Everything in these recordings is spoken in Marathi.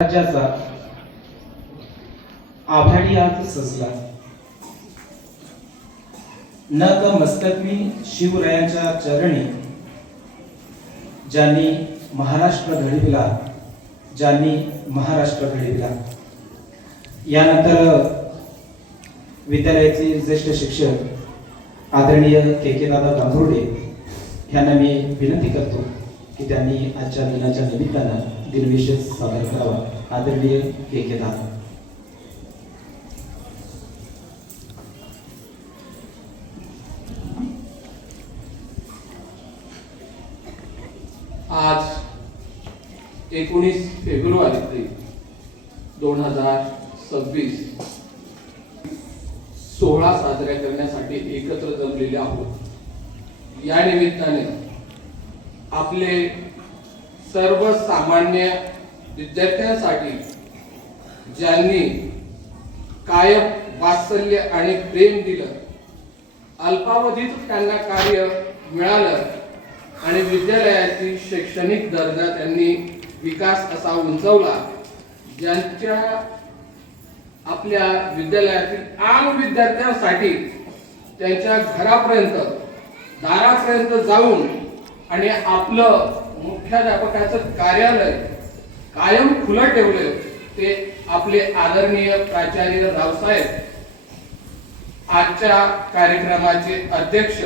राज्याचा आभाडी आज सजला नतमस्तकी शिवरायांच्या चरणी, ज्यांनी महाराष्ट्र घडविला, ज्यांनी महाराष्ट्र घडविला। यानंतर विद्यालयाचे ज्येष्ठ शिक्षक आदरणीय के दादा गांभुर्डे यांना मी विनंती करतो की त्यांनी आजच्या दिनाच्या निमित्तानं दिनविशेष सादर करावा। आदरणीय के दादा। आज 19 फेब्रुवारी 2026 सोहळा साजरा करण्यासाठी एकत्र जमलेले आहोत। या निमित्ताने आपले सर्वसामान्य विद्यार्थ्यांसाठी ज्यांनी कायम वात्सल्य आणि प्रेम दिलं, अल्पावधीत त्यांना कार्य मिळालं आणि विद्यालयाची शैक्षणिक दर्जा त्यांनी विकास असा उंचावला, ज्यांच्या आपल्या विद्यालयातील आम विद्यार्थ्यांसाठी त्यांच्या घरापर्यंत दारापर्यंत जाऊन आणि आपलं मुख्याध्यापकाचं कार्यालय कायम खुलं ठेवलं, ते आपले आदरणीय प्राचार्य रावसाहेब, आजच्या कार्यक्रमाचे अध्यक्ष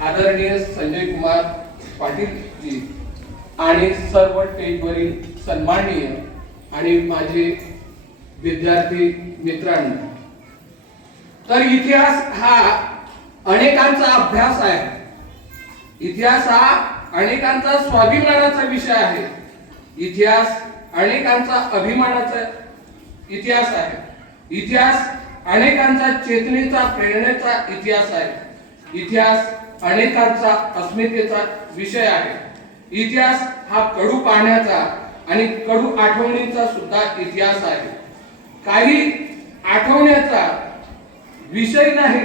आदरणीय संजय कुमार पाटील जी आणि सर्व स्टेजवरील सन्माननीय आणि माझे विद्यार्थी मित्रांनो। तर इतिहास हा अनेकांचा अभ्यास आहे, इतिहास हा अनेकांचा स्वाभिमानाचा विषय आहे, इतिहास अनेकांचा अभिमानाचा इतिहास आहे, इतिहास अनेकांचा चेतनेचा प्रेरणेचा इतिहास आहे, इतिहास अनेकांचा अस्मितेचा विषय आहे। इतिहास हा कडू पाहण्याचा आणि कडू आठवणींचा सुद्धा इतिहास आहे। काही आठवण्याचा विषय नाही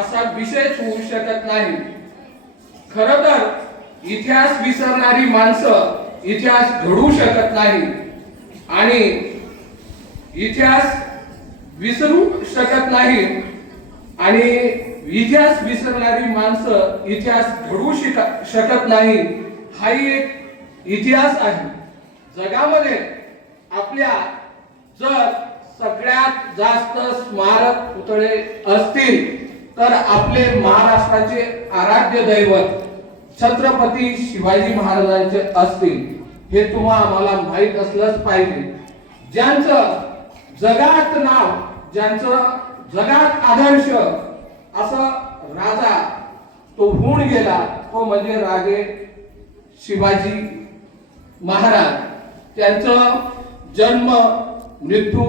असा विषयच होऊ शकत नाही। खरं तर इतिहास विसरणारी माणसं इतिहास घडवू शकत नाही आणि इतिहास विसरू शकत नाही आणि इतिहास विसरणारी माणसं इतिहास घडवू शकत नाही। हा एक इतिहास आहे। जगामध्ये आपल्या जर सगळ्यात जास्त स्मारक पुतळे असतील तर आपले महाराष्ट्राचे आराध्य दैवत छत्रपती शिवाजी महाराजांचे असतील, हे तुम्हाला आम्हाला माहित असलंच पाहिजे। ज्यांचं जगात नाव, ज्यांचं जगात आदर्श असं राजा तो होऊन गेला, तो म्हणजे राजे शिवाजी महाराज। त्यांचं जन्म मृत्यू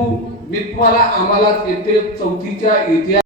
मितवाला आम्हाला येथे 4थीच्या इतिहास